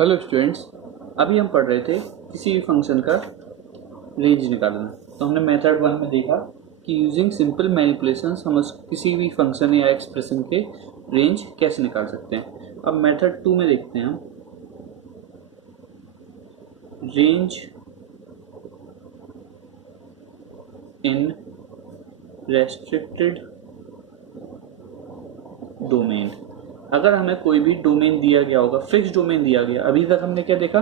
Hello students, अभी हम पढ़ रहे थे किसी भी फंक्शन का रेंज निकालना। तो हमने मेथड 1 में देखा कि यूजिंग सिंपल मैनिपुलेशंस हम किसी भी फंक्शन या एक्सप्रेशन के रेंज कैसे निकाल सकते हैं। अब मेथड 2 में देखते हैं हम रेंज इन रेस्ट्रिक्टेड डोमेन। अगर हमें कोई भी डोमेन दिया गया होगा, फिक्स डोमेन दिया गया, अभी तक हमने क्या देखा,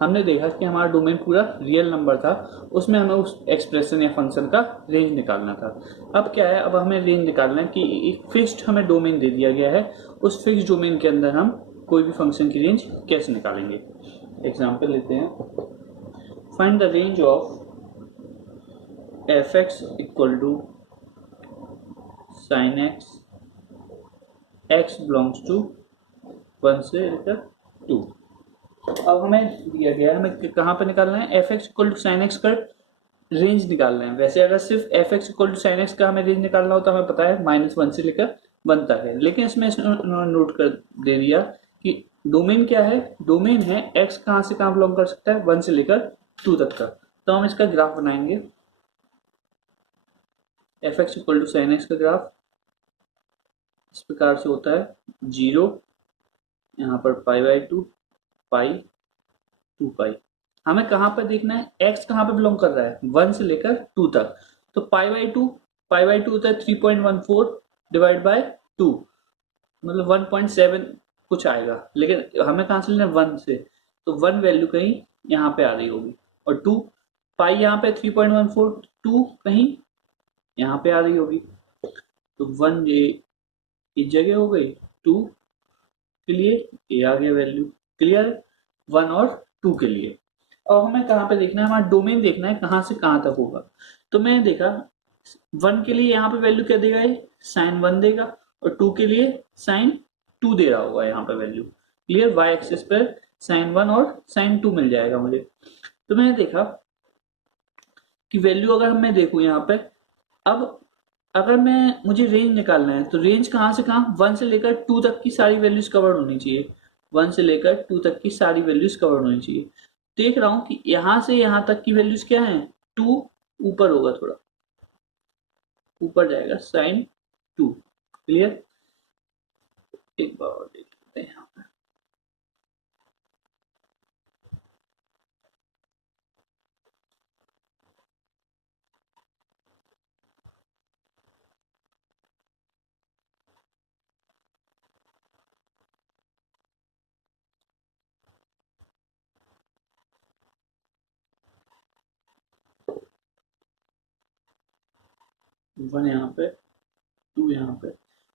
हमने देखा कि हमारा डोमेन पूरा रियल नंबर था, उसमें हमें उस एक्सप्रेशन या फंक्शन का रेंज निकालना था। अब क्या है, अब हमें रेंज निकालना है कि एक फिक्स्ड हमें डोमेन दे दिया गया है, उस फिक्स डोमेन के अंदर हम कोई भी फंक्शन की रेंज कैसे निकालेंगे। एग्जाम्पल लेते हैं, find the range of f x equal to sine x x belongs to 1 से लेकर 2। अब हमें दिया गया है, हमें कहाँ पर निकालना है, f x equal to sine x का रेंज निकालना है। वैसे अगर सिर्फ f x equal to sine x का हमें रेंज निकालना हो तो हमें पता है -1 से लेकर 1 तक है, लेकिन इसमें उन्होंने नोट कर दे दिया कि डोमेन क्या है, डोमेन है x कहाँ से कहाँ बिलोंग कर सकता है, 1 से लेकर 2 तक का। तो हम इसका ग्राफ बनाएंगे, f x equal to sine x का ग्राफ इस प्रकार से होता है, 0 यहाँ पर π/2 पाई 2 हमें कहाँ पर देखना है, x कहाँ पर बिलोंग कर रहा है, 1 से लेकर 2 तक। तो π/2 होता है 3.14 डिवाइड बाय 2, मतलब 1.7 कुछ आएगा, लेकिन हमें कहाँ से लेना है, 1 से, तो 1 वैल्यू कहीं यहाँ पे आ रही होगी, और 2 पाई यहाँ पे 3.14, 2 कहीं यहाँ पे आ रही होगी, तो 1 ये इस जगह हो गई, 2 के लिए ये आ गया वैल्यू, क्लियर, 1 और 2 के लिए। और हमें कहाँ पे देखना है, हमारा डोमेन देखना है कहाँ से कहाँ तक होगा। तो मैंने देखा 1 के लिए यहाँ पे वैल्यू क्या देगा, ये साइन 1 देगा, और 2 के लिए साइन 2 दे रहा होगा यहाँ पे वैल्यू, क्लियर, वाई एक्सिस पर साइन 1 और साइन 2 मिल जाएगा मुझे। तो मैंने देखा कि वैल्यू अगर मैं देखूँ यहाँ पे, अब अगर मुझे रेंज निकालना है तो रेंज कहाँ से कहाँ, 1 से लेकर 2 तक की सारी वैल्यूज कवर होनी चाहिए, 1 से लेकर 2 तक की सारी वैल्यूज कवर होनी चाहिए। देख रहा हूं कि यहां से यहां तक की वैल्यूज क्या है, 2 ऊपर होगा, थोड़ा ऊपर जाएगा, साइन 2, क्लियर। एक बार और देख लेते हैं यहाँ पर, वन यहाँ पे, 2 यहाँ पे,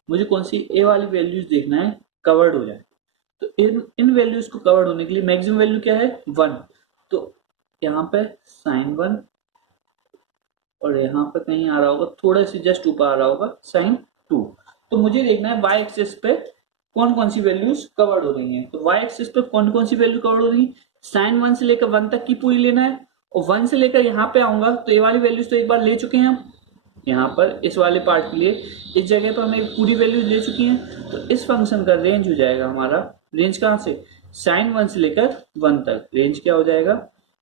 मुझे कौन सी ए वाली वैल्यूज देखना है कवर्ड हो जाए। तो इन वैल्यूज को कवर्ड होने के लिए मैक्सिमम वैल्यू क्या है, 1, तो यहाँ पे साइन 1, और यहाँ पे कहीं आ रहा होगा, थोड़ा सी जस्ट ऊपर आ रहा होगा, साइन 2। तो मुझे देखना है वाई एक्सिस पे कौन कौन सी वैल्यूज कवर्ड हो रही हैं। तो वाई एक्सिस पे कौन कौन सी वैल्यू कवर्ड हो रही है, साइन 1 से लेकर 1 तक की पूरी लेना है, और 1 से लेकर यहाँ पे आऊंगा तो ये वाली वैल्यूज तो एक बार ले चुके हैं हम, यहाँ पर इस वाले पार्ट के लिए इस जगह पर हमें पूरी वैल्यूज ले चुकी हैं। तो इस फंक्शन का रेंज हो जाएगा हमारा, रेंज कहाँ से, साइन 1 से लेकर 1 तक, रेंज क्या हो जाएगा,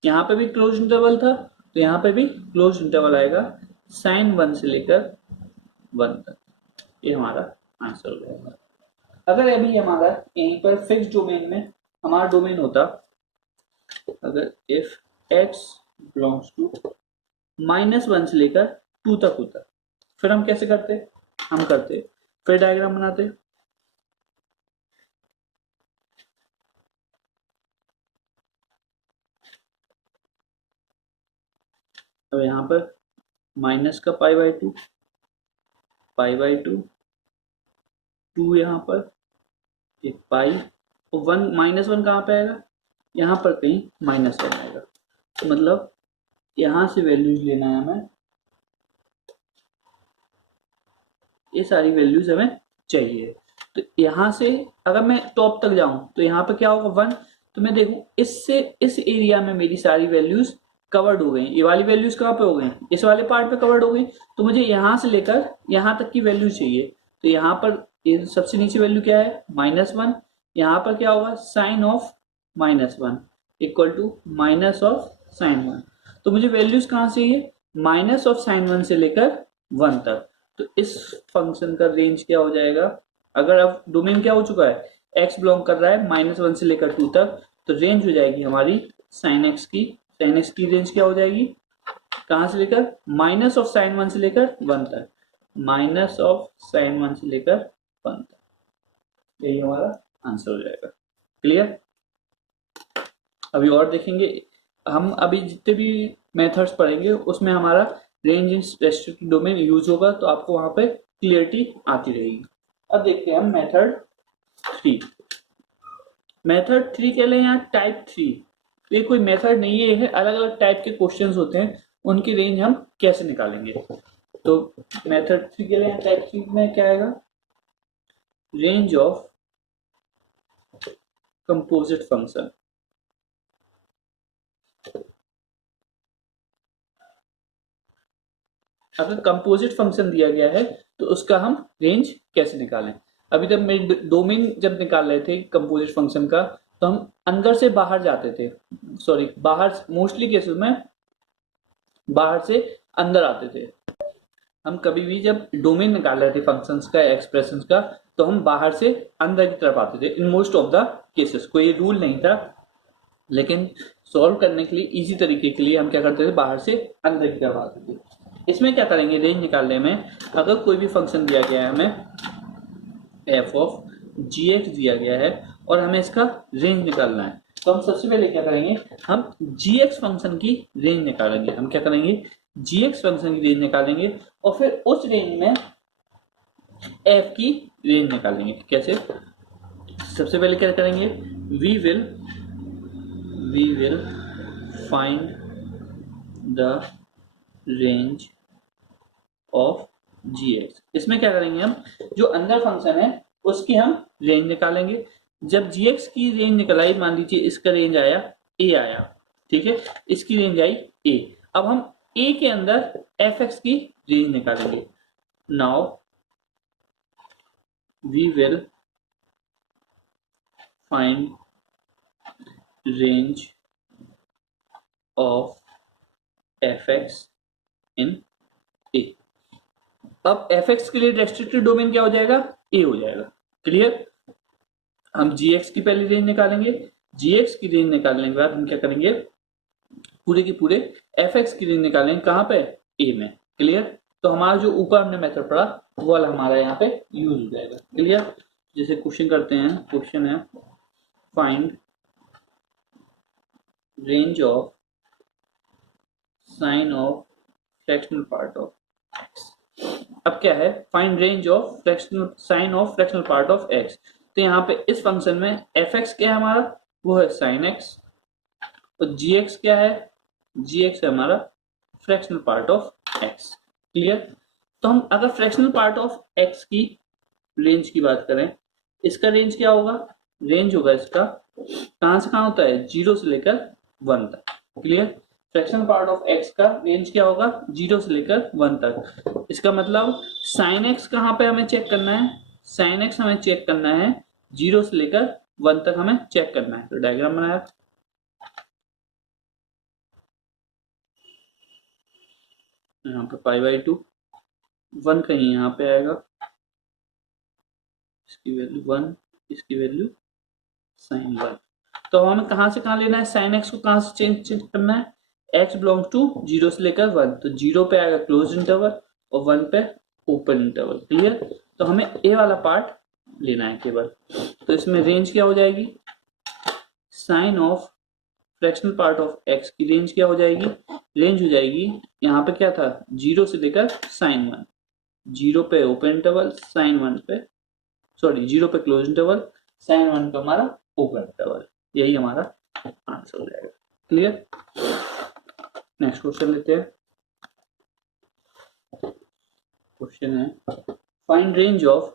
यहाँ पे भी क्लोज इंटरवल था तो यहाँ पे भी क्लोज इंटरवल आएगा, साइन 1 से लेकर 1 तक, ये हमारा आंसर हो जाएगा। अगर अभी हमारा यहीं पर फिक्स डोमेन में हमारा डोमेन होता, अगर इफ x बिलोंग्स टू -1 से लेकर 2 तक होता, फिर हम कैसे करते, हम करते फिर डायग्राम बनाते, अब यहाँ पर माइनस का π/2, π/2, 2 यहाँ पर एक पाई, और 1 -1 कहाँ पे आएगा, यहाँ पर कहीं -1 आएगा। तो मतलब यहाँ से वैल्यूज लेना है हमें, ये सारी वैल्यूज हमें चाहिए। तो यहाँ से अगर मैं टॉप तक जाऊं तो यहाँ पे क्या होगा, 1, तो मैं देखूं इससे इस एरिया में मेरी सारी वैल्यूज कवर्ड हो गई, ये वाली वैल्यूज कहाँ पे हो गई, इस वाले पार्ट पे कवर्ड हो गई। तो मुझे यहाँ से लेकर यहाँ तक की वैल्यू चाहिए, तो यहाँ पर सबसे नीचे वैल्यू क्या है, -1, यहाँ पर क्या होगा, sine of -1 equal to minus of sine 1। तो मुझे वैल्यूज कहाँ से चाहिए, माइनस ऑफ साइन 1 से लेकर 1 तक। तो इस फंक्शन का रेंज क्या हो जाएगा, अगर अब डोमेन क्या हो चुका है, x बिलोंग कर रहा है -1 से लेकर 2 तक, तो रेंज हो जाएगी हमारी साइन x की, साइन x की रेंज क्या हो जाएगी, कहां से लेकर, माइनस ऑफ साइन 1 से लेकर 1 तक, माइनस ऑफ साइन 1 से लेकर 1 तक। यही हमारा आंसर हो जाएगा। क्लियर। अभी और देखेंगे हम, अभी जितने भी मेथड्स पढ़ेंगे उसमें हमारा रेंज इन रेस्ट्रिक्टेड डोमेन यूज होगा, तो आपको वहां पे क्लियरिटी आती रहेगी। अब देखते हैं हम मेथड 3। मेथड 3 कह लें या टाइप 3, ये कोई मेथड नहीं है, ये अलग अलग टाइप के क्वेश्चंस होते हैं, उनकी रेंज हम कैसे निकालेंगे। तो मेथड 3 के लिए टाइप 3 में क्या आएगा, रेंज ऑफ कंपोजिट फंक्शन। अगर कंपोजिट फंक्शन दिया गया है तो उसका हम रेंज कैसे निकालें। अभी तक मेरे डोमेन जब निकाल रहे थे कंपोजिट फंक्शन का, तो हम अंदर से बाहर जाते थे, सॉरी बाहर, मोस्टली केसेस में बाहर से अंदर आते थे। हम कभी भी जब डोमेन निकाल रहे थे फंक्शंस का, एक्सप्रेशंस का, तो हम बाहर से अंदर की तरफ आते थे in most of the cases. कोई रूल नहीं था, लेकिन सॉल्व करने के लिए इजी तरीके के लिए हम क्या करते थे, बाहर से अंदर की तरफ आते थे। इसमें क्या करेंगे, रेंज निकालने में अगर कोई भी फंक्शन दिया गया है हमें, f ऑफ gx दिया गया है और हमें इसका रेंज निकालना है, तो हम सबसे पहले क्या करेंगे, हम gx फंक्शन की रेंज निकालेंगे। हम क्या करेंगे, gx फंक्शन की रेंज निकालेंगे और फिर उस रेंज में f की रेंज निकालेंगे। कैसे, सबसे पहले क्या करेंगे, we will find the range of gx। इसमें क्या करेंगे, हम जो अंदर फंक्शन है उसकी हम रेंज निकालेंगे। जब gx की रेंज निकलाई, मान लीजिए इसका रेंज आया a आया, ठीक है, इसकी रेंज आई a, अब हम a के अंदर fx की रेंज निकालेंगे। Now we will find range of fx in a। अब fx के लिए रेस्ट्रिक्टेड डोमेन क्या हो जाएगा, a हो जाएगा। क्लियर। हम gx की पहली रेंज निकालेंगे, gx की रेंज निकालने के बाद हम क्या करेंगे, पूरे के पूरे fx की रेंज निकालेंगे, कहां पे, a में। क्लियर। तो हमारा जो ऊपर हमने मेथड पढ़ा वो वाला हमारा यहाँ पे यूज हो जाएगा। क्लियर। जैसे क्वेश्चन करते हैं, क्वेश्चन है find range of sine of fractional part of x। अब क्या है, find range of fractional sine of fractional part of x। तो यहाँ पे इस फंक्शन में fx क्या है हमारा, वो है साइन x, और gx क्या है, gx है हमारा fractional part of x। Clear. तो हम अगर फ्रैक्शनल पार्ट ऑफ x की रेंज की बात करें, इसका रेंज क्या होगा, रेंज होगा इसका कहां से कहां होता है, 0 से लेकर 1 तक। Clear. Fractional part of x का रेंज क्या होगा, 0 से लेकर 1 तक। इसका मतलब साइन x कहां पे हमें चेक करना है, साइन x हमें चेक करना है 0 से लेकर 1 तक हमें चेक करना है। तो डायग्राम बनाया, यहाँ पे π/2, 1 कहीं यहाँ पे आएगा, इसकी वैल्यू 1, इसकी वैल्यू साइन 1। तो हमें कहां से कहां लेना है, साइन x को कहां से चेंज करना है, x बिलोंग्स टू 0 से लेकर 1, तो 0 पे आएगा क्लोज इंटरवल और 1 पे ओपन इंटरवल। क्लियर। तो हमें a वाला पार्ट लेना है केवल। तो इसमें रेंज क्या हो जाएगी, sine of fractional part of x की रेंज क्या हो जाएगी, रेंज हो जाएगी, यहाँ पे क्या था, 0 से लेकर साइन 1, 0 पे ओपन इंटरवल, साइन 1 पे, सॉरी 0 पे क्लोज इंटरवल, साइन 1 पे हमारा ओपन इंटरवल। यही हमारा आंसर हो जाएगा। क्लियर। नेक्स्ट क्वेश्चन लेते हैं। क्वेश्चन है find range of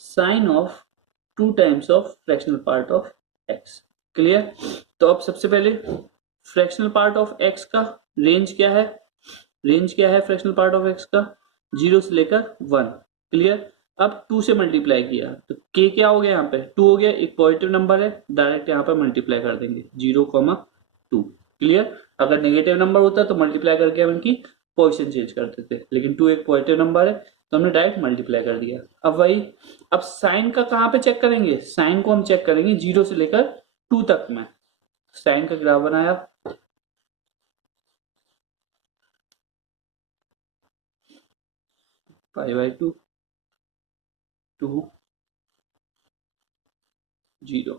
sine of 2 times of fractional part of x। Clear. तो अब सबसे पहले फ्रैक्शनल पार्ट ऑफ x का रेंज क्या है, रेंज क्या है फ्रैक्शनल पार्ट ऑफ x का, 0 से लेकर 1। क्लियर। अब 2 से मल्टीप्लाई किया तो k क्या हो गया, यहाँ पे 2 हो गया, एक पॉजिटिव नंबर है, डायरेक्ट यहाँ पे मल्टीप्लाई कर देंगे 0,2। क्लियर। अगर नेगेटिव नंबर होता तो मल्टीप्लाई करके हम इनकी पोजीशन चेंज करते थे, लेकिन 2 एक पॉजिटिव नंबर है तो हमने डायरेक्ट मल्टीप्लाई कर दिया। अब वही, अब साइन का कहाँ पे चेक करेंगे, साइन को हम चेक करेंगे 0 से लेकर 2 तक में। साइन का ग्राफ बनाया, π/2 2 0।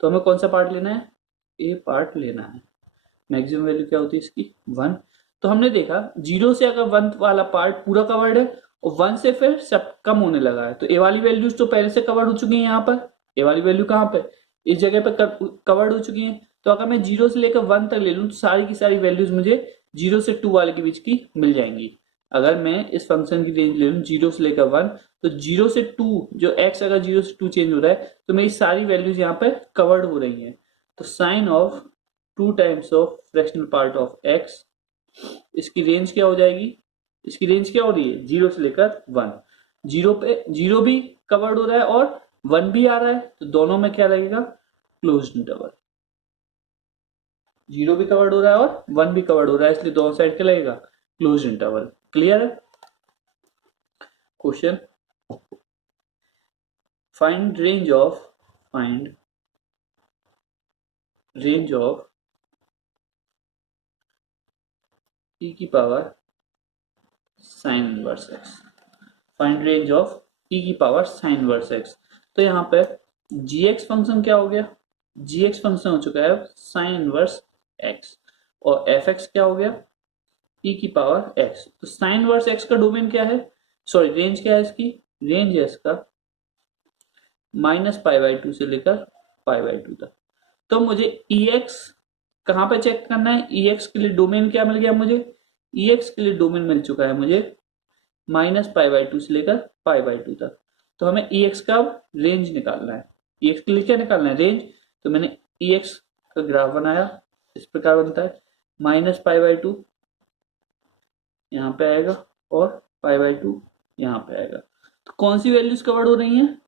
तो हमें कौन सा पार्ट लेना है, ए पार्ट लेना है। मैक्सिमम वैल्यू क्या होती है इसकी 1। तो हमने देखा 0 से अगर 1 वाला पार्ट पूरा कवर्ड है और 1 से फिर सब कम होने लगा है, तो ए वाली वैल्यूज तो पहले से कवर्ड हो चुकी है। यहाँ पर ए वाली वैल्यू कहाँ पे, इस जगह पे कवर्ड हो चुकी है। तो अगर मैं 0 से लेकर 1 तक ले लूँ तो सारी की सारी वैल्यूज मुझे 0 से 2 वाले के बीच की मिल जाएंगी। अगर मैं इस फंक्शन की रेंज ले लूँ 0 से लेकर 1, तो 0 से 2 जो x अगर 0 से 2 चेंज हो रहा है तो मेरी सारी वैल्यूज यहाँ पे कवर्ड हो रही हैं। तो sine of 2 times of fractional part of x, इसकी रेंज क्या हो जाएगी, इसकी रेंज क्या हो रही है 0 से लेकर 1। 0 पे 0 भी कवर्ड हो रहा है और 1 भी आ रहा है, तो दोनों में क्या लगेगा क्लोज्ड इंटरवल। 0 भी कवर्ड हो रहा है और 1 भी कवर्ड हो रहा है, इसलिए दोनों साइड क्या लगेगा क्लोज्ड इंटरवल। क्लियर है। Question, find range of e की power sine inverse x। Find range of e की पावर साइन इनवर्स x। तो यहाँ पे gx फंक्शन क्या हो गया, gx फंक्शन हो चुका है साइन इनवर्स x, और fx क्या हो गया e की पावर x। तो साइन इनवर्स x का डोमेन क्या है, सॉरी रेंज क्या है इसकी, रेंज है इसका -π/2 से लेकर π/2 तक। तो मुझे ex कहाँ पे चेक करना है, ex के लिए डोमेन क्या मिल गया मुझे, ex के लिए डोमेन मिल चुका है मुझे -π/2 से लेकर π/2 तक। तो हमें ex का रेंज निकालना है, ex के लिए क्या निकालना है रेंज। तो मैंने ex का ग्राफ बनाया, इस प्रकार बनता है -π/2 यहाँ पे आएगा और π/2 यहाँ पे आएगा। तो कौन सी वैल्यूज कवर्ड हो रही हैं,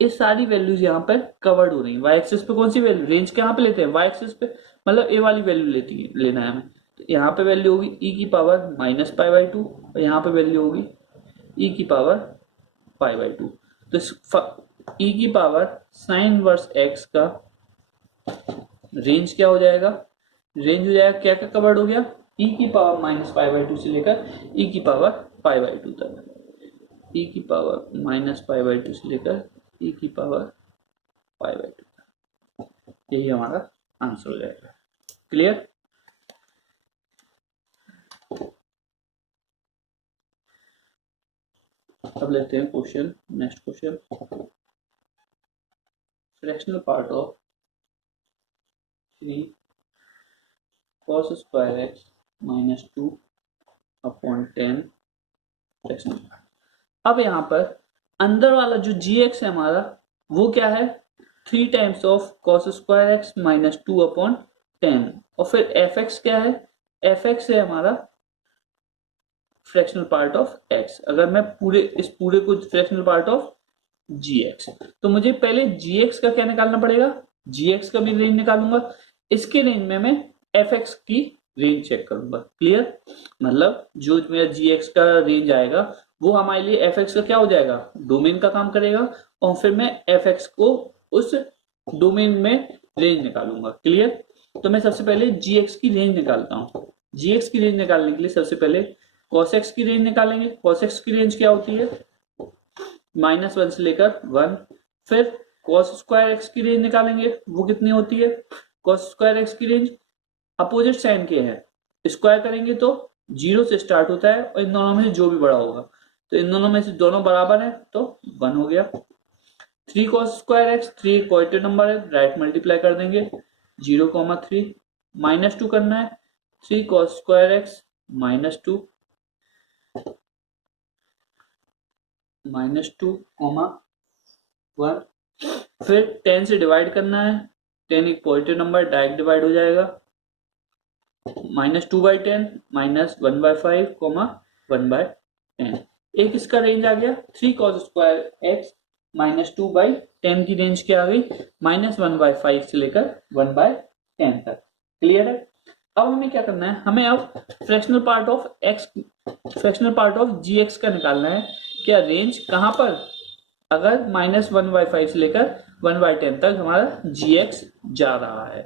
ये सारी वैल्यूज यहाँ पे कवर्ड हो रही है। वाई एक्सिस पे कौन सी वैल्यू, रेंज कहाँ पे लेते हैं वाई एक्सिस पे, मतलब ए वाली वैल्यू लेना है हमें। तो यहाँ पे वैल्यू होगी e की पावर -π/2 और यहाँ पे वैल्यू होगी e की पावर π/2। तो इस e की पावर साइन इनवर्स x का रेंज क्या हो जाएगा, रेंज हो जाएगा क्या क्या कवर्ड हो गया, e की पावर -π/2 से लेकर e की पावर π/2 तक, e की पावर -π/2 से लेकर e की पावर π/2। यही हमारा आंसर हो जाएगा। क्लियर। अब लेते हैं question, next question, fractional part of 3 cos square x -2 upon 10 fractional. अब यहाँ पर अंदर वाला जो gx है हमारा वो क्या है 3 times of cos square x -2 upon 10, और फिर fx क्या है, fx है हमारा फ्रैक्शनल पार्ट ऑफ x। अगर मैं इस पूरे को फ्रैक्शनल पार्ट ऑफ gx, तो मुझे पहले gx का क्या निकालना पड़ेगा, gx का भी रेंज निकालूंगा, इसके रेंज में मैं fx की रेंज चेक करूंगा। क्लियर, मतलब जो मेरा gx का रेंज आएगा वो हमारे लिए fx का क्या हो जाएगा, डोमेन का काम करेगा, और फिर मैं fx को उस डोमेन में रेंज निकालूंगा। क्लियर। तो मैं सबसे पहले gx की रेंज निकालता हूँ। gx की रेंज निकालने के लिए सबसे पहले cos x की रेंज निकालेंगे। cos x की रेंज क्या होती है -1 से लेकर 1। फिर cos स्क्वायर x की रेंज निकालेंगे, वो कितनी होती है, cos स्क्वायर x की रेंज अपोजिट साइन के है, स्क्वायर करेंगे तो 0 से स्टार्ट होता है और इन दोनों में से जो भी बड़ा होगा, तो इन दोनों में से दोनों बराबर है तो 1 हो गया। 3 cos स्क्वायर x, 3 एक पॉजिटिव नंबर है, राइट मल्टीप्लाई कर देंगे 0,3, -2 करना है, 3 cos स्क्वायर x -2 -2, 1। फिर 10 से डिवाइड करना है, 10 एक पॉजिटिव नंबर, डायरेक्ट डिवाइड हो जाएगा, -2/10 -1/5, 1/10। एक इसका रेंज आ गया 3 cos स्क्वायर एक्स -2/10 की रेंज क्या आ गई -1/5 से लेकर 1/10 तक। क्लियर है। अब हमें क्या करना है, हमें अब fractional part of g x का निकालना है। क्या रेंज कहां पर, अगर -1/5 से लेकर 1/10 तक हमारा जी एक्स जा रहा है।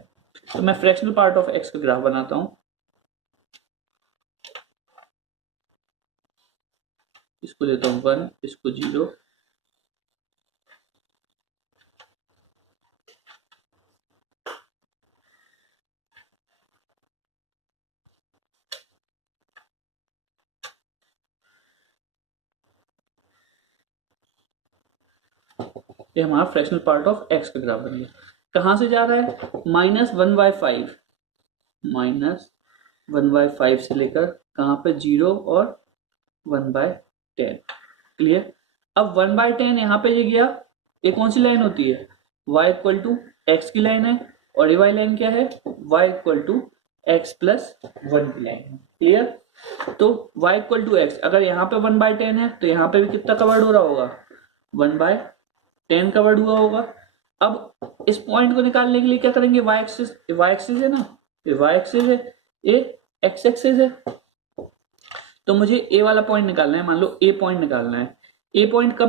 तो मैं फ्रैक्शनल पार्ट ऑफ एक्स का ग्राफ बनाता हूं। इसको देता हूं 1, इसको 0। ये हमारा फ्रैक्शनल पार्ट ऑफ एक्स का ग्राफ बन गया। कहां से जा रहा है, -1/5 से लेकर कहां पे 0 और 1/10। क्लियर। अब 1/10 यहाँ पे ये गया, ये कौन सी लाइन होती है, y इक्वल टू एक्स की लाइन है, और ये वाली लाइन क्या है, y equal to x plus 1 की लाइन है। क्लियर। तो y इक्वल टू एक्स, अगर यहाँ पे 1/10 है तो यहाँ पे भी कितना कवर्ड हो रहा होगा, 1/10 कवर्ड हुआ होगा। अब इस पॉइंट को निकालने के लिए क्या करेंगे, y एक्सिस है ना, y एक्सिस है, ये x एक्सिस है। तो मुझे ए वाला पॉइंट निकालना है, मान लो ए पॉइंट निकालना है। ए पॉइंट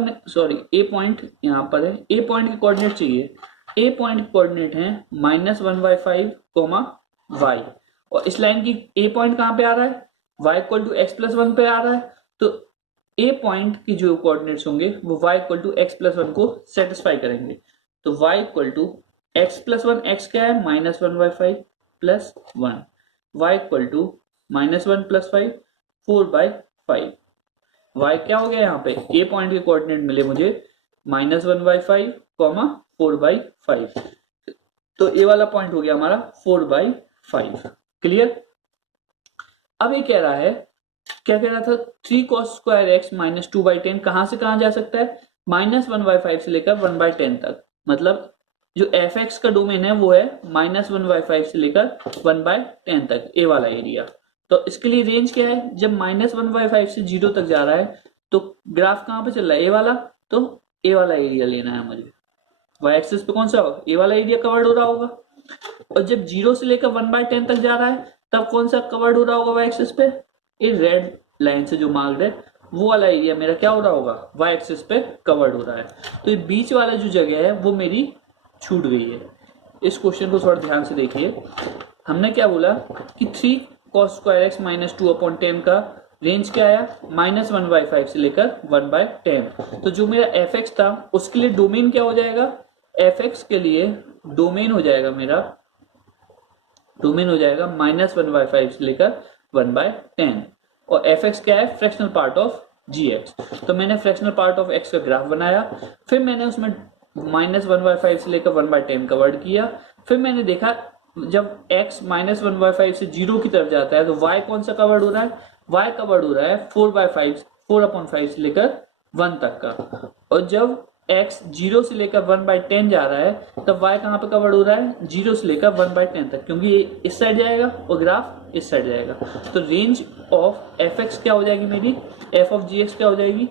ए पॉइंट यहाँ पर है, ए पॉइंट के कोऑर्डिनेट चाहिए। ए पॉइंट के कोऑर्डिनेट है -1/5 y, और इस लाइन की ए पॉइंट कहाँ पे आ रहा है, y equal to x plus 1 पे आ रहा है। तो ए पॉइंट की जो कोऑर्डिनेट्स होंगे वो y equal to x plus 1 को सेटिस्फाई करेंगे। तो y equal to x plus 1, x क्या है -1/5 plus 1, y equal to -1 plus 5 4/5। y क्या हो गया, यहाँ पे ए पॉइंट के कोऑर्डिनेट मिले मुझे -1/5 4/5। तो ए वाला पॉइंट हो गया हमारा 4/5। क्लियर। अब ये कह रहा है, क्या कह रहा था, 3 cos स्क्वायर एक्स -2/10 कहां से कहां जा सकता है, -1/5 से लेकर 1/10 तक। मतलब जो एफ एक्स का डोमेन है वो है -1/5 से लेकर 1/10 तक, ए वाला एरिया। तो इसके लिए रेंज क्या है, जब -1/5 से 0 तक जा रहा है तो ग्राफ कहां पे चल रहा है, ए वाला। तो ए वाला एरिया लेना है मुझे। वाई एक्सिस पे कौन सा होगा, ए वाला एरिया कवर्ड हो रहा होगा। और जब 0 से लेकर 1/10 तक जा रहा है तब कौन सा कवर्ड हो रहा होगा वाई एक्सिस पे, ये रेड लाइन से जो मार्क्ड है वो वाला एरिया मेरा क्या हो रहा होगा, वाई एक्सिस पे कवर्ड हो रहा है। तो ये बीच वाला जो जगह है वो मेरी छूट गई है। इस क्वेश्चन को थोड़ा ध्यान से देखिए। हमने क्या बोला कि 3 cos स्क्वायर एक्स -2/10 का रेंज क्या आया, -1/5 से लेकर 1/10। तो जो मेरा एफ एक्स था उसके लिए डोमेन क्या हो जाएगा, एफ एक्स के लिए डोमेन हो जाएगा मेरा, डोमेन हो जाएगा -1/5 से लेकर 1/10। और एफ एक्स क्या है, fractional part of g x. तो मैंने फ्रैक्शनल पार्ट ऑफ एक्स का ग्राफ बनाया, फिर मैंने उसमें -1/5 से लेकर 1/10 कवर्ड किया। फिर मैंने देखा जब x -1/5 से 0 की तरफ जाता है तो y कौन सा कवर्ड हो रहा है, y कवर्ड हो रहा है 4/5 से लेकर 1 तक का। और जब x 0 से लेकर 1/10 जा रहा है तब y कहां पे कवर्ड हो रहा है, 0 से लेकर 1/10 तक, क्योंकि ये इस साइड जाएगा और ग्राफ इस साइड जाएगा। तो रेंज ऑफ एफ एक्स क्या हो जाएगी मेरी, एफ ऑफ जी एक्स क्या हो जाएगी,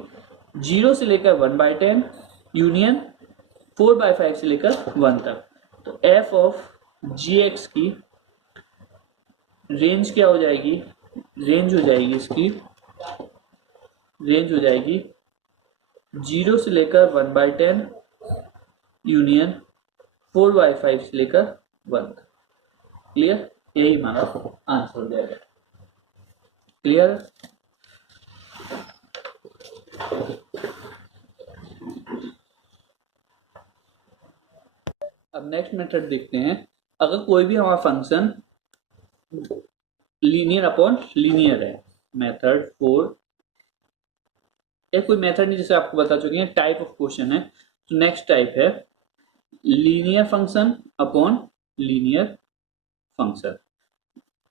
0 से लेकर 1/10 यूनियन 4/5 से लेकर 1 तक। तो एफ ऑफ जी एक्स की रेंज क्या हो जाएगी, रेंज हो जाएगी इसकी, रेंज हो जाएगी 0 से लेकर 1/10 यूनियन 4/5 से लेकर 1 तक। क्लियर, यही हमारा आंसर हो जाएगा। क्लियर। अब नेक्स्ट मेथड देखते हैं। अगर कोई भी हमारा फंक्शन लीनियर अपॉन लीनियर है, मेथड 4, कोई मेथड नहीं जैसे आपको बता चुके हैं, टाइप ऑफ क्वेश्चन है। तो नेक्स्ट टाइप है linear function upon linear function.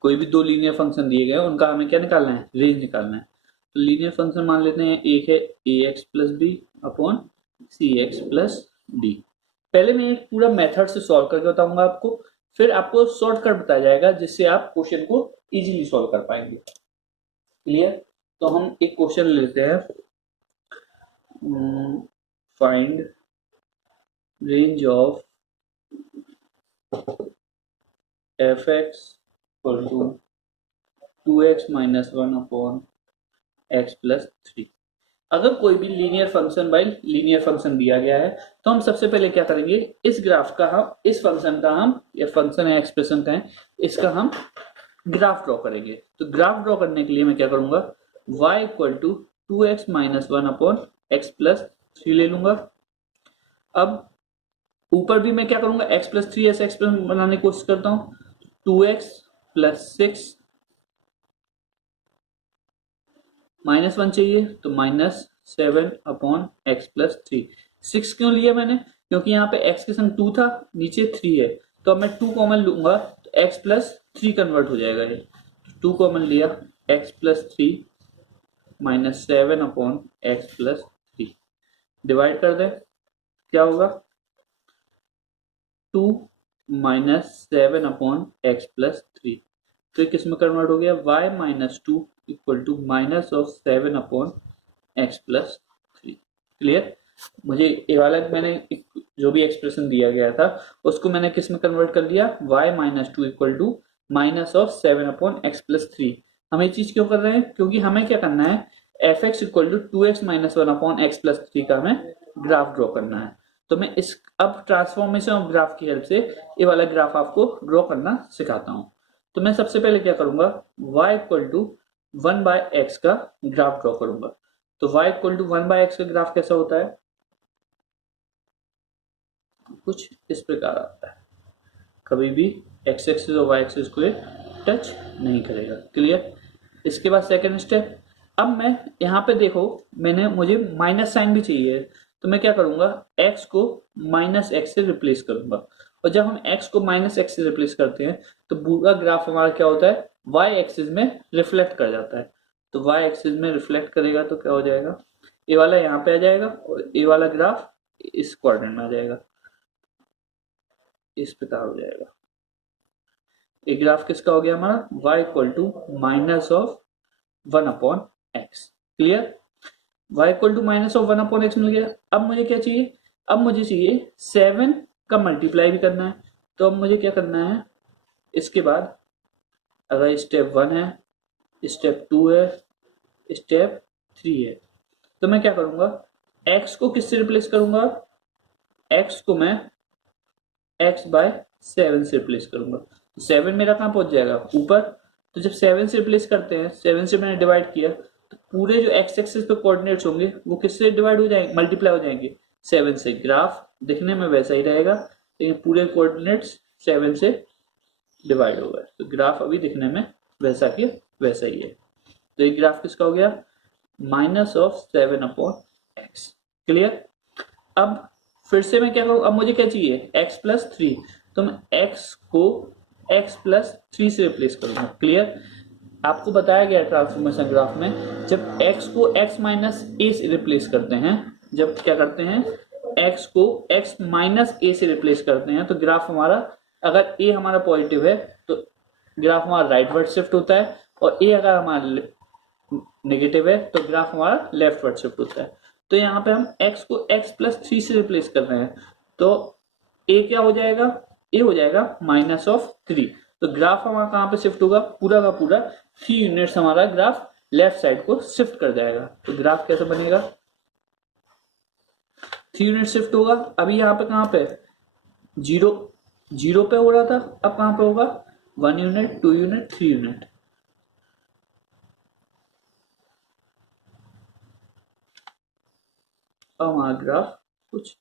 कोई भी दो लीनियर फंक्शन दिए गए उनका हमें क्या निकालना है, रेंज निकालना है। तो लीनियर फंक्शन मान लेते हैं, एक है ax plus b upon cx plus d. पहले मैं एक पूरा मेथड से सॉल्व करके बताऊंगा आपको, फिर आपको शॉर्टकट बताया जाएगा जिससे आप क्वेश्चन को इजीली सॉल्व कर पाएंगे। क्लियर। तो हम एक क्वेश्चन लेते हैं, find range of f x equal to 2x minus 1 upon x plus 3। अगर कोई भी linear function by linear function दिया गया है तो हम सबसे पहले क्या करेंगे, इस ग्राफ का हम इस फंक्शन का हम या फंक्शन है एक्सप्रेशन का है इसका हम ग्राफ ड्रॉ करेंगे। तो ग्राफ ड्रॉ करने के लिए मैं क्या करूंगा, y equal to 2x minus 1 upon x plus 3 ले लूंगा। अब ऊपर भी मैं क्या करूंगा, x प्लस 3 ऐसे एक्सप्रेशन बनाने की कोशिश करता हूं। 2x प्लस 6 माइनस 1 चाहिए तो माइनस 7 अपॉन एक्स प्लस 3। 6 क्यों लिया मैंने, क्योंकि यहाँ पे x के संग 2 था, नीचे 3 है, तो अब मैं 2 कॉमन लूंगा तो x प्लस 3 कन्वर्ट हो जाएगा। ये 2 कॉमन लिया, x plus 3 minus 7 upon x plus 3 divide कर दे, क्या होगा 2 माइनस 7 अपॉन एक्स प्लस 3। तो किस में कन्वर्ट हो गया, y minus 2 equal to minus of 7 upon x plus 3। Clear. मुझे ये वाला मैंने जो भी एक्सप्रेशन दिया गया था उसको मैंने किस में कन्वर्ट कर लिया, y minus 2 equal to minus of 7 upon x plus 3। हम ये चीज क्यों कर रहे हैं, क्योंकि हमें क्या करना है, f x equal to 2x minus 1 upon x plus 3 का हमें ग्राफ ड्रॉ करना है। तो मैं इस अब ट्रांसफॉर्मेशन ऑफ ग्राफ की हेल्प से ये वाला ग्राफ आपको ड्रॉ करना सिखाता हूं। तो मैं सबसे पहले क्या करूंगा, y equal to 1 by x का ग्राफ ड्रॉ करूंगा। तो y equal to 1 by x का ग्राफ कैसा होता है, कुछ इस प्रकार आता है, कभी भी x एक्सिस और y एक्सिस को टच नहीं करेगा। क्लियर। इसके बाद सेकेंड स्टेप, अब मैं यहाँ पे देखो मुझे माइनस साइन भी चाहिए, तो मैं क्या करूंगा, x को माइनस एक्स से रिप्लेस करूंगा। और जब हम x को माइनस एक्स से रिप्लेस करते हैं तो पूरा ग्राफ हमारा क्या होता है, y एक्सिस में रिफ्लेक्ट कर जाता है। तो y एक्सिस में रिफ्लेक्ट करेगा तो क्या हो जाएगा, ये वाला यहाँ पे आ जाएगा और ये वाला ग्राफ इस क्वाड्रेंट में आ जाएगा, इस प्रकार हो जाएगा। ये ग्राफ किसका हो गया हमारा, y equal to minus of 1 upon x. Clear. y equal to minus of 1 upon x मिल गया। अब मुझे क्या चाहिए, अब मुझे चाहिए 7 का मल्टीप्लाई भी करना है। तो अब मुझे क्या करना है, इसके बाद अगर स्टेप 1 है, स्टेप 2 है, स्टेप 3 है, तो मैं क्या करूंगा, x को किससे रिप्लेस करूंगा, x को मैं x बाय 7 से रिप्लेस करूंगा। तो 7 मेरा कहां पहुंच जाएगा, ऊपर। तो जब 7 से रिप्लेस करते हैं, 7 से मैंने डिवाइड किया, तो पूरे जो x एक्सिस पे कोऑर्डिनेट्स होंगे वो किससे डिवाइड हो जाएंगे, मल्टीप्लाई हो जाएंगे 7 से। ग्राफ दिखने में वैसा ही रहेगा लेकिन पूरे कोऑर्डिनेट्स 7 से डिवाइड हो गए, तो ग्राफ अभी दिखने में वैसा कि वैसा ही है। तो ये ग्राफ किसका हो गया, minus of 7 upon x. Clear. अब फिर से मैं क्या करूं, अब मुझे क्या चाहिए, x प्लस 3, तो मैं x को x प्लस 3 से रिप्लेस करूंगा। क्लियर। आपको बताया गया ट्रांसफॉर्मेशन ग्राफ में, जब x को x माइनस a से रिप्लेस करते हैं, जब क्या करते हैं, x को x माइनस a से रिप्लेस करते हैं, तो ग्राफ हमारा, अगर a हमारा पॉजिटिव है तो ग्राफ हमारा राइटवर्ड शिफ्ट होता है, और a अगर हमारा नेगेटिव है तो ग्राफ हमारा लेफ्टवर्ड शिफ्ट होता है। तो यहाँ पे हम x को x प्लस 3 से रिप्लेस कर रहे हैं, तो a क्या हो जाएगा, a हो जाएगा माइनस ऑफ 3। तो ग्राफ हमारा कहाँ पे शिफ्ट होगा, पूरा का पूरा 3 यूनिट्स हमारा ग्राफ लेफ्ट साइड को शिफ्ट कर जाएगा। तो ग्राफ कैसे बनेगा, 3 यूनिट शिफ्ट होगा। अभी यहाँ पे कहाँ पे 0 पे हो रहा था, अब कहाँ पे होगा 1 यूनिट, 2 यूनिट, 3 यूनिट। अब हमारा ग्राफ कुछ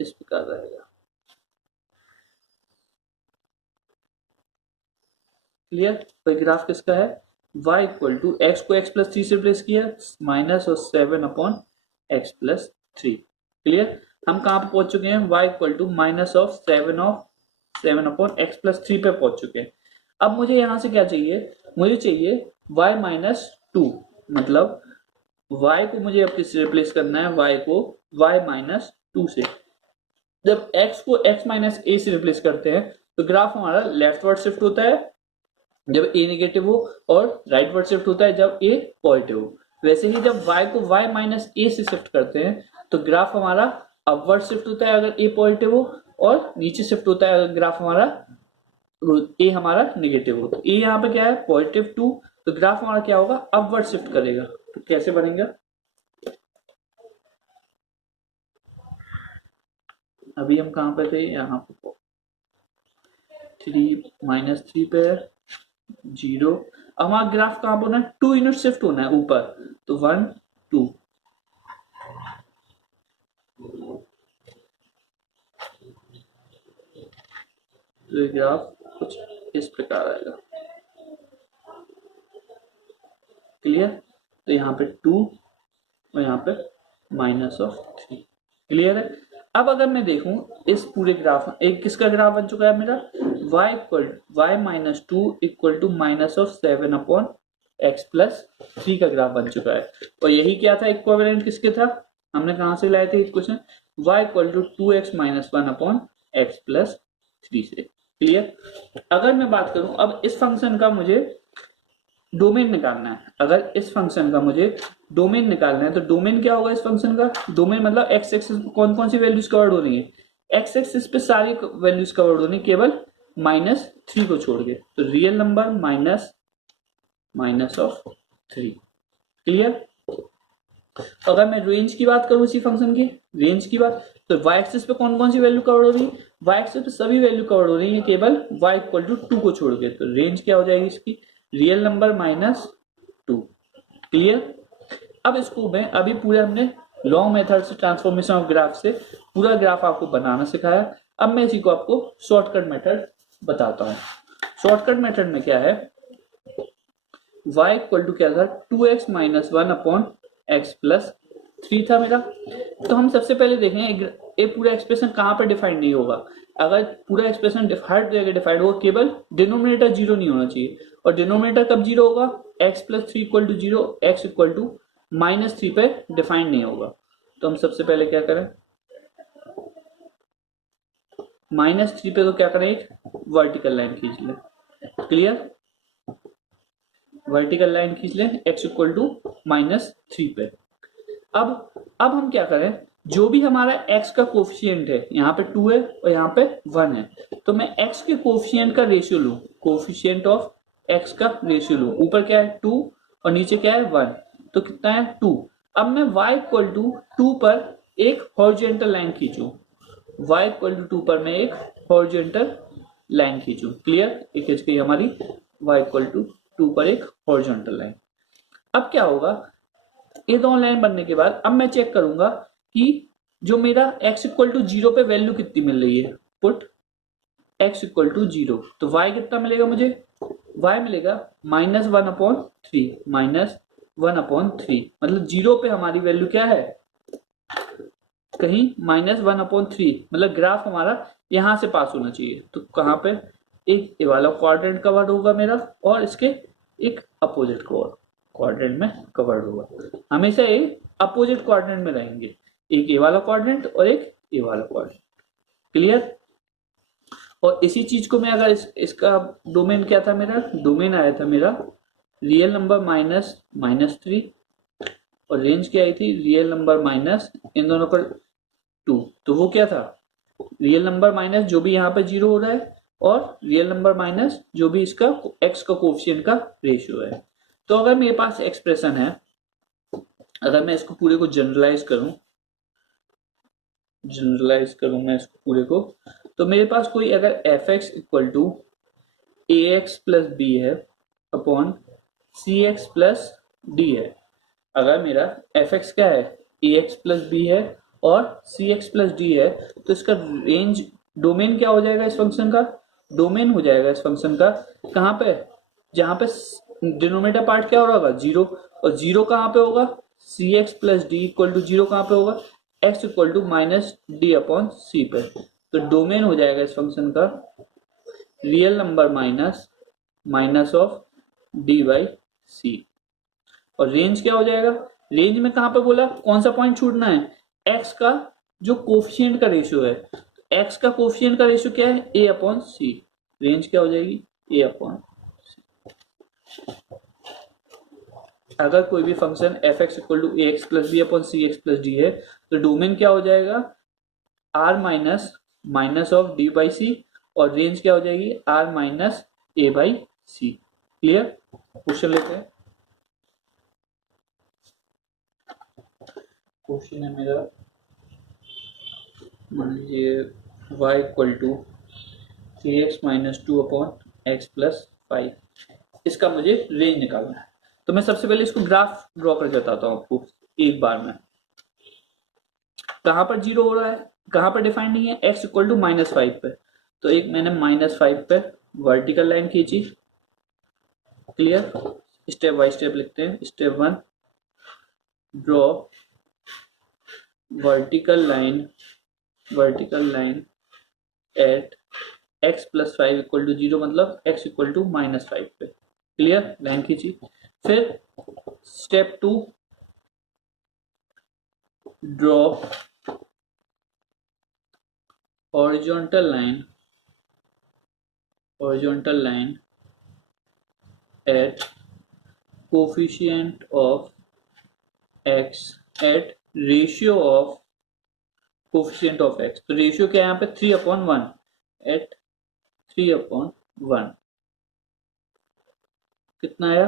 इस प्रकार रहेगा। क्लियर। तो ग्राफ किसका है, y इक्वल टू एक्स को x प्लस 3 से रिप्लेस किया, माइनस और 7 अपॉन एक्स प्लस 3। क्लियर। हम कहां पे पहुंच चुके हैं, y equal to minus of 7 upon x plus 3 पे पहुंच चुके हैं। अब मुझे यहां से क्या चाहिए, मुझे चाहिए y माइनस 2, मतलब y को मुझे अब किससे रिप्लेस करना है, y को y माइनस 2 से। जब x को x माइनस a से रिप्लेस करते हैं तो ग्राफ हमारा लेफ्टवर्ड शिफ्ट होता है जब a नेगेटिव हो, और राइटवर्ड शिफ्ट होता है जब a पॉजिटिव हो। वैसे ही जब y को y माइनस ए से शिफ्ट करते हैं तो ग्राफ हमारा अपवर्ड शिफ्ट होता है अगर ए पॉजिटिव हो, और नीचे शिफ्ट होता है अगर ग्राफ हमारा ए हमारा नेगेटिव हो। तो ए यहाँ पे क्या है पॉजिटिव 2, तो ग्राफ हमारा क्या होगा अपवर्ड शिफ्ट करेगा। तो कैसे बनेगा, अभी हम कहाँ पे थे, यहाँ पे 3 -3 पे 0। अब हमारा ग्राफ कहाँ पर होना है, 2 यूनिट शिफ्ट होना है ऊपर, तो 1 2। तो ये ग्राफ कुछ इस प्रकार आएगा। क्लियर, तो यहाँ पे 2 और यहाँ पे -3। क्लियर है। अब अगर मैं देखूं इस पूरे ग्राफ, एक किसका ग्राफ बन चुका है मेरा, y -2 इक्वल टू -7/x+3 का ग्राफ बन चुका है। और यही क्या था, इक्विवेलेंट किसके था, हमने कहां से लाए थे equation, y equal to 2x - 1/x+3 से। क्लियर। अगर मैं बात करूं अब इस फंक्शन का मुझे डोमेन निकालना है, अगर इस फंक्शन का मुझे डोमेन निकालना है तो डोमेन क्या होगा इस फंक्शन का, डोमेन मतलब एक्स एक्सिस पे कौन कौन सी वैल्यूज कवर्ड हो रही है, एक्स एक्सिस पे सारी वैल्यूज कवर्ड हो रही है केवल -3 को छोड़ के, तो रियल नंबर -3। क्लियर। अगर मैं रेंज की बात करूं इसी फंक्शन की रेंज की बात, तो y एक्सिस पे कौन कौन सी वैल्यू कवर्ड हो रही है, y एक्सिस पे सभी वैल्यू कवर्ड हो रही है केवल y इक्वल टू 2 को छोड़ के, तो रेंज क्या हो जाएगी इसकी, रियल नंबर -2। क्लियर। अब इसको मैं अभी पूरे हमने लॉन्ग मेथड से ट्रांसफॉर्मेशन ऑफ ग्राफ से पूरा ग्राफ आपको बनाना सिखाया। अब मैं इसी को आपको शॉर्टकट मेथड बताता हूँ। शॉर्टकट मेथड में क्या है, y इक्वल टू क्या था 2x - 1/x+3 था मेरा। तो हम सबसे पहले देखेंगे ये पूरा एक्सप्रेशन कहाँ पर डिफाइंड नहीं होगा। अगर पूरा एक्सप्रेशन हर जगह डिफाइंड होगा, केवल डिनोमिनेटर 0 नहीं होना चाहिए। और डिनोमिनेटर कब 0 होगा, x+3 equal to 0, x equal to -3 पे डिफाइंड नहीं होगा। तो हम सबसे पहले क्या करें, -3 पे तो क्या करें, एक वर्टिकल लाइन खींच लें। क्लियर, वर्टिकल लाइन खींच लें x इक्वल टू -3 पे। अब हम क्या करें, जो भी हमारा x का कोफिशिएंट है, यहाँ पे 2 है और यहाँ पे 1 है, तो मैं x के कोफिशिएंट का रेशियो लूं, कोफिशिएंट ऑफ x का रेशियो लूं। ऊपर क्या है 2 और नीचे क्या है 1, तो कितना है 2। अब मैं y इक्वल टू 2 पर एक हॉरिजॉन्टल लाइन खींचूं, y इक्वल टू 2 पर मैं एक हॉरिजॉन्टल लाइन खींचूं। क्लियर, एक खींच गई हमारी y इक्वल टू 2 पर एक हॉरिजॉन्टल लाइन। अब क्या होगा, ये दोनों लाइन बनने के बाद अब मैं चेक करूंगा कि जो मेरा x इक्वल टू 0 पे वैल्यू कितनी मिल रही है, पुट x इक्वल टू 0, तो y कितना मिलेगा मुझे, y मिलेगा -1/3 मतलब 0 पे हमारी वैल्यू क्या है, कहीं -1/3, मतलब ग्राफ हमारा यहां से पास होना चाहिए। तो कहां पे, एक ये वाला क्वाड्रेंट कवर्ड होगा मेरा और इसके एक अपोजिट क्वाड्रेंट में कवर्ड होगा। हमेशा ये अपोजिट क्वाड्रेंट में रहेंगे, एक ये वाला क्वाड्रेंट और एक ये वाला क्वाड्रेंट। क्लियर। और इसी चीज को मैं अगर इसका डोमेन क्या था, मेरा डोमेन आया था मेरा रियल नंबर -3 और रेंज क्या आई थी, रियल नंबर माइनस इन दोनों का 2, तो वो क्या था, रियल नंबर माइनस जो भी यहाँ पे 0 हो रहा है और रियल नंबर माइनस जो भी इसका x का कोफिशिएंट का रेशियो है। तो अगर मेरे पास एक्सप्रेशन है, अगर मैं इसको पूरे को जनरलाइज करूं मैं इसको पूरे को, तो मेरे पास कोई अगर fx equal to ax plus b है अपॉन cx प्लस डी है, अगर मेरा fx क्या है ax प्लस बी है और cx प्लस डी है, तो इसका रेंज डोमेन क्या हो जाएगा इस फंक्शन का, डोमेन हो जाएगा इस फंक्शन का कहाँ पे, जहां पे डिनोमिनेटर पार्ट क्या हो रहा होगा 0, और 0 कहाँ पे होगा, cx plus d equal to 0 कहाँ पे होगा, x equal to -d upon c पे। तो डोमेन हो जाएगा इस फंक्शन का real number minus of d by c. और रेंज क्या हो जाएगा, रेंज में कहां पे बोला, कौन सा पॉइंट छूटना है, x का जो कोफिशिएंट का रेशियो है, x का कोफिशिएंट का रेशियो क्या है a अपॉन सी, रेंज क्या हो जाएगी a अपॉन सी। अगर कोई भी function f x equal to a x plus b upon c x plus d है तो डोमेन क्या हो जाएगा, R minus minus of d by c, और रेंज क्या हो जाएगी, R minus a by c. Clear? Question लेते हैं। क्वेश्चन है मेरा, मान लीजिए y equal to three x minus two upon x plus five, इसका मुझे रेंज निकालना है। तो मैं सबसे पहले इसको ग्राफ ड्रॉ करके बताता हूँ आपको एक बार में। कहां पर जीरो हो रहा है, कहां पर डिफाइंड नहीं है, x equal to minus five पे, तो एक मैंने माइनस फाइव पे वर्टिकल लाइन खींची। क्लियर? स्टेप बाय स्टेप लिखते हैं। Step one, draw vertical line at x plus five equal to zero, मतलब x equal to minus five पे। क्लियर? लाइन खींची। फिर step two, draw horizontal line at coefficient of x at ratio of coefficient of x। तो ratio क्या है यहाँ पे, 3/1 eight 3/1। कितना आया,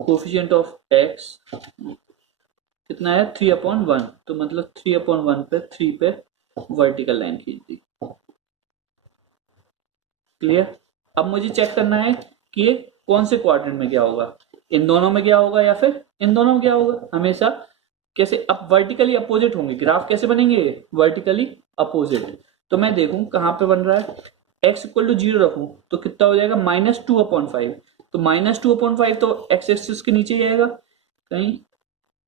कोफिशिएंट ऑफ x कितना आया, 3/1, तो मतलब 3/1 पे 3 पे वर्टिकल लाइन खींच दी। क्लियर? अब मुझे चेक करना है कि ये कौन से क्वाड्रेंट में क्या होगा, इन दोनों में क्या होगा या फिर इन दोनों में क्या होगा। हमेशा कैसे, अब वर्टिकली अपोजिट होंगे, ग्राफ कैसे बनेंगे, वर्टिकली अपोजिट। तो मैं देखूं कहां पे बन रहा है, x इक्वल टू जीरो रखूं तो कितना हो जाएगा, -2/5। तो -2/5 तो x एक्सिस के नीचे ही आएगा, कहीं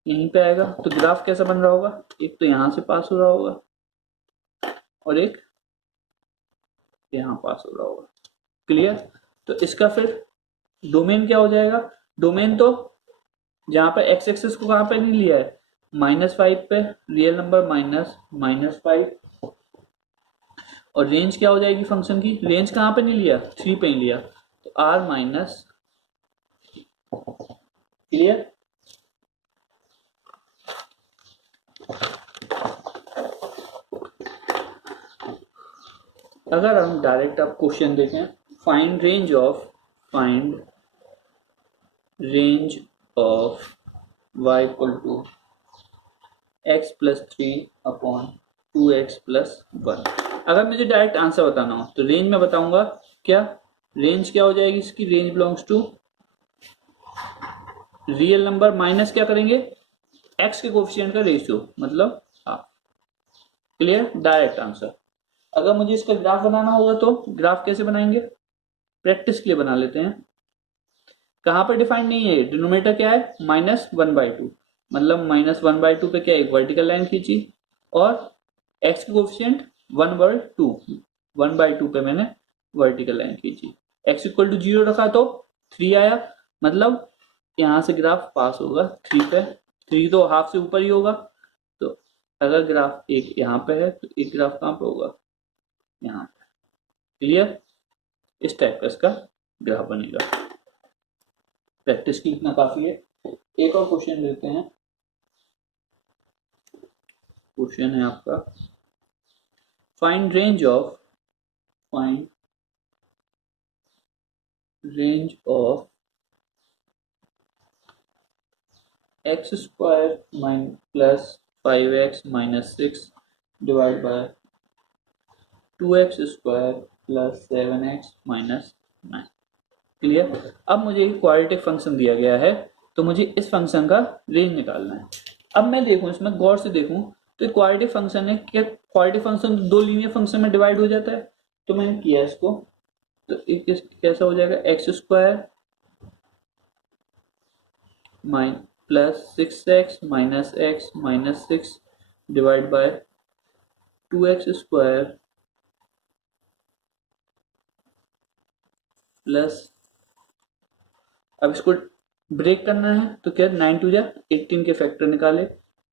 यहीं पे आएगा। तो ग्राफ कैसा बन रहा होगा, एक तो यहां से पास हो रहा होगा और एक यहां पास हो रहा होगा। क्लियर? तो इसका फिर डोमेन क्या हो जाएगा, डोमेन तो जहां पर एक्स एक्सिस को कहां पे नहीं लिया है, -5 पे, रियल नंबर -5, और रेंज क्या हो जाएगी फंक्शन की, रेंज कहां पे नहीं लिया, 3 पे ही लिया, तो r माइनस। क्लियर? अगर हम डायरेक्ट अब क्वेश्चन देखें, find range of y equal to x plus 3/2x plus 1। अगर मुझे डायरेक्ट आंसर बताना हो तो रेंज में बताऊंगा, क्या रेंज क्या हो जाएगी इसकी, range belongs to real number minus क्या करेंगे, x के कोफिशिएंट का रेशियो, मतलब हाफ। क्लियर? Direct answer. अगर मुझे इसका ग्राफ बनाना होगा तो ग्राफ कैसे बनाएंगे, प्रैक्टिस के लिए बना लेते हैं। कहां पर डिफाइंड नहीं है, डिनोमिनेटर क्या है, -1/2, मतलब -1/2 पे क्या, एक वर्टिकल लाइन खींची और x के कोफिशिएंट 1/2 पे मैंने वर्टिकल लाइन खींची। x इक्वल टू 0 रखा तो 3 आया, मतलब यहां से ग्राफ पास होगा 3 पे। 3 तो हाफ से ऊपर ही होगा, तो अगर ग्राफ एक यहाँ पे है तो एक ग्राफ कहां पे होगा, यहाँ पे। क्लियर? इस टाइप का इसका ग्राफ बनेगा। प्रैक्टिस की इतना काफी है। एक और क्वेश्चन लेते हैं। क्वेश्चन है आपका, find range of x square plus 5x minus 6 divide by 2x square plus 7x minus 9। Clear? अब मुझे क्वाड्रेटिक फंक्शन दिया गया है तो मुझे इस फंक्शन का रेंज निकालना है। अब मैं देखूं, इसमें गौर से देखूं तो क्वाड्रेटिक फंक्शन है, क्या क्वाड्रेटिक फंक्शन दो लीनियर फंक्शन में डिवाइड हो जाता है, तो मैंने किया इसको, तो एक कैसा हो जाएगा, x square plus 6x minus x minus 6 divide by 2x square plus, अब इसको ब्रेक करना है तो क्या, 9 2 जा 18 के फैक्टर निकाले,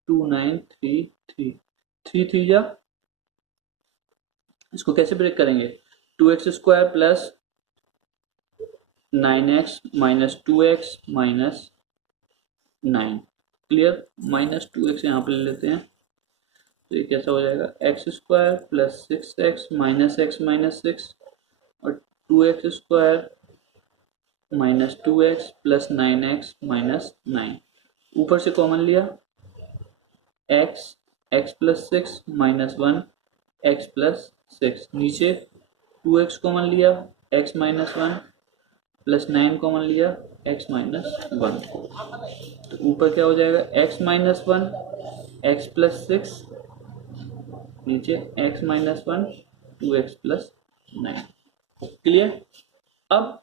2 9 3 3 3 3 जा, इसको कैसे ब्रेक करेंगे, 2x square plus 9x minus 2x minus 9। Clear. Minus 2x यहाँ पे ले लेते हैं, तो ये कैसा हो जाएगा, x square plus 6x minus x minus 6 और 2x square minus 2x plus 9x minus 9। ऊपर से कॉमन लिया, x plus 6 minus 1 x plus 6, नीचे 2x कॉमन लिया, x माइनस 1 प्लस 9 कॉमन लिया, x माइनस 1, तो ऊपर क्या हो जाएगा, x माइनस 1 x प्लस 6, नीचे x minus 1 2x plus 9। Clear. अब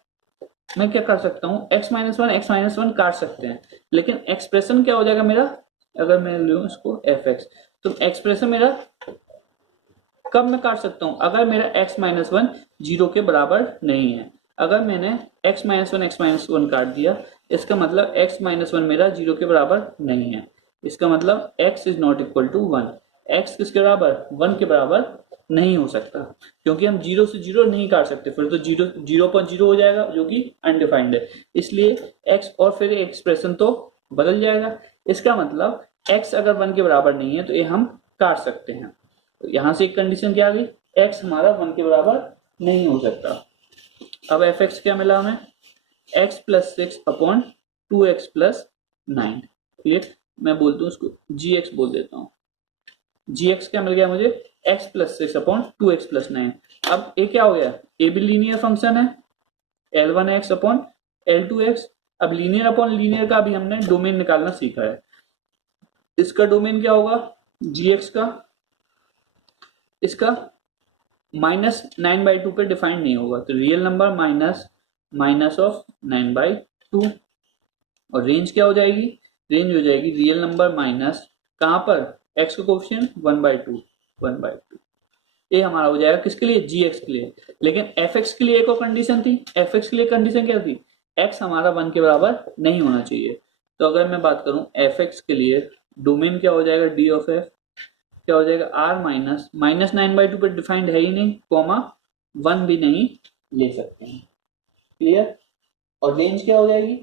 मैं क्या कर सकता हूँ, x माइनस वन काट सकते हैं, लेकिन एक्सप्रेशन क्या हो जाएगा मेरा, अगर मैं लूँ इसको fx, तो एक्सप्रेशन मेरा कब मैं काट सकता हूँ, अगर मेरा x माइनस 1 जीरो के बराबर नहीं है। अगर मैंने x माइनस वन काट दिया, इसका मतलब x माइनस 1 मेरा जीरो के बराबर नहीं है, इसका मतलब x is not equal to 1। x किसके बराबर, 1 के बराबर नहीं हो सकता, क्योंकि हम जीरो से जीरो नहीं काट सकते, फिर तो जीरो 0.0 हो जाएगा जो कि अनडिफाइंड है, इसलिए x और फिर एक्सप्रेशन तो बदल जाएगा। इसका मतलब x अगर 1 के बराबर नहीं है तो ये हम काट सकते हैं। तो यहां से एक कंडीशन क्या आ गई, x हमारा 1 के बराबर नहीं हो सकता। अब fx क्या मिला हमें, x plus 6 upon 2x plus 9। Clear. मैं बोलता हूँ उसको gx बोल देता हूँ, gx क्या मिल गया मुझे, x plus 6 upon 2x plus 9। अब ये क्या हो गया, ए भी लीनियर फंक्शन है, L1x अपॉन L2x। अब लीनियर अपॉन लीनियर का भी हमने डोमेन निकालना सीखा है, इसका डोमेन क्या होगा, gx का, इसका माइनस 9/2 पे डिफाइंड नहीं होगा, तो रियल नंबर माइनस ऑफ 9/2, और रेंज क्या हो जाएगी, रेंज हो जाएगी रियल नंबर माइनस कहां पर, x का कोफिशिएंट 1/2। ये हमारा हो जाएगा किसके लिए, gx के लिए। लेकिन fx के लिए एक और कंडीशन थी, fx के लिए कंडीशन क्या थी, x हमारा 1 के बराबर नहीं होना चाहिए। तो अगर मैं बात करूं fx के लिए, डोमेन क्या हो जाएगा, d ऑफ f क्या हो जाएगा, r माइनस 9/2 पे डिफाइंड है ही नहीं, कॉमा 1 भी नहीं ले सकते हैं। क्लियर। और रेंज क्या हो जाएगी,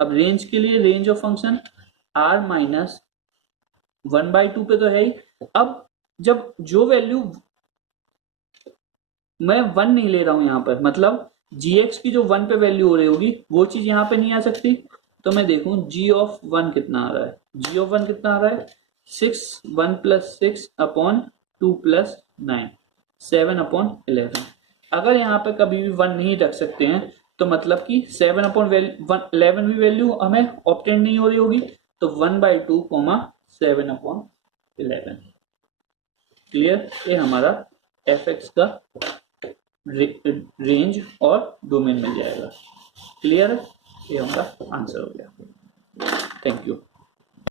अब रेंज के लिए range of function r minus 1/2 पे तो है ही। अब जब जो वैल्यू मैं 1 नहीं ले रहा हूं यहां पर, मतलब gx की जो 1 पे वैल्यू हो रही होगी वो चीज यहां पे नहीं आ सकती, तो मैं देखूं g ऑफ 1 कितना आ रहा है, g ऑफ 1 कितना आ रहा है, 6 1 प्लस 6 अपॉन 2 प्लस 9 7 अपॉन 11। अगर यहाँ पे कभी भी 1 नहीं रख सकते हैं तो मतलब कि 7 अपॉन 11 भी वैल्यू हमें ऑब्टेन नहीं हो रही होगी, तो 1/2 कोमा 7 अपॉन 11। क्लियर। ये हमारा fx का रेंज और डोमेन मिल जाएगा। क्लियर है, ये हमारा आंसर हो गया। Thank you.